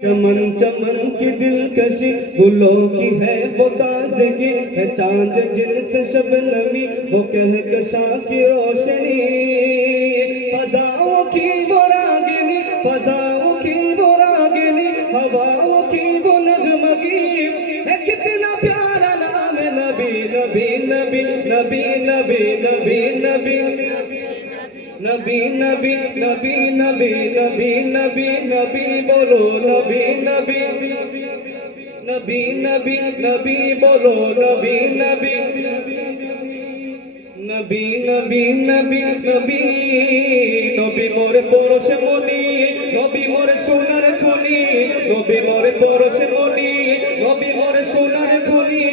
चमन चमन की दिलकशी गुलों की है वो ताजगी है, चांद जिनसे शबनमी वो कहकशा की रोशनी। फजाओं की वो रागिनी, फजाओं की वो रागिनी, हवाओं की वो नगमगी है, कितना प्यारा नाम नबी नबी नबी नबी नबी नबी नबी नबी नबी नबी नबी नबी नबी नबी बोलो नबी नबी नबी नबी नबी बोलो नबी नबी नबी नबी नबी नबी नबी मोरे परोश मनी, नबी मोरे सोनार खनी, नबी मोरे परोश मनी, नबी मोरे सोनार खनी,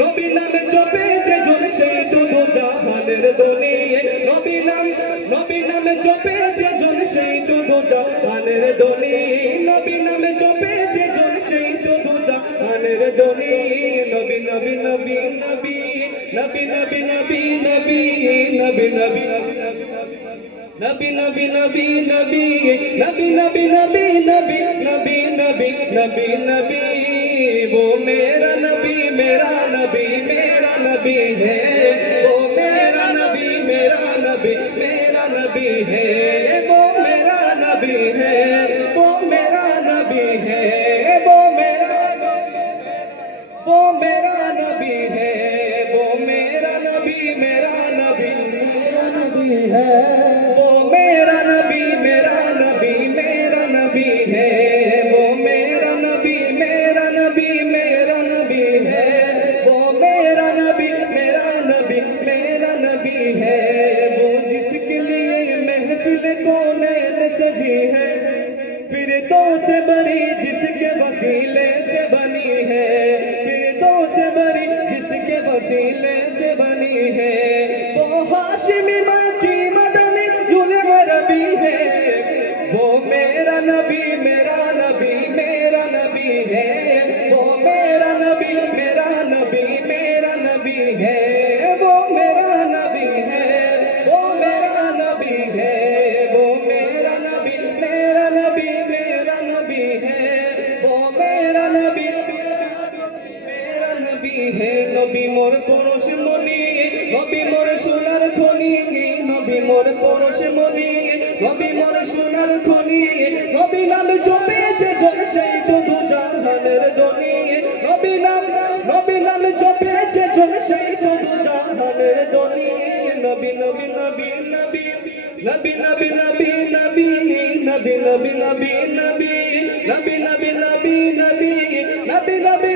नबी नामे जपे जे জন সেই তো জাহানের ধনী, নবী নামে জপে যে জন সেই তো জাহানের ধনী, নবী নামে জপে যে জন সেই তো জাহানের ধনী। নবী নবী নবী নবী নবী নবী নবী নবী নবী নবী नबी नबी नबी नबी नबी नबी नबी नबी नबी नबी नबी नबी वो मेरा नबी मेरा नबी मेरा नबी है, वो मेरा नबी मेरा नबी मेरा नबी है, वो मेरा नबी है, वो मेरा नबी है, वो मेरा नबी है, वो मेरा नबी मेरा नबी मेरा नबी है, वो मेरा नबी मेरा नबी मेरा नबी है, वो मेरा नबी मेरा नबी मेरा नबी है, वो मेरा नबी मेरा नबी मेरा नबी है, वो जिसके लिए महफिल कौनैन सजी है, फिर दो से बड़ी जिसके वसीले से बनी है, फिर दो से बड़ी जिसके वसीले से बनी है, वो हाशिमी मक्की मदनी नबी है, वो मेरा नबी मेरा नबी मेरा नबी है, वो मेरा नबी मेरा नबी मेरा नबी है, वो मेरा नबी है, वो मेरा नबी है, वो मेरा नबी मेरा नबी मेरा नबी है, वो मेरा नबी मेरा नबी है। नबी मोर परोश मनी, नबी मोर सोनार खनी, नबी मोर परोश मनी, नबी मोर सोनार खनी, नबी नाम जपे जे জন সেই তো জাহানের ধনী, নবী নাম জপে যে জন সেই তো জাহানের ধনী। নবী নবী নবী নবী নবী নবী নবী নবী নবী নবী নবী নবী নবী নবী নবী নবী নবী নবী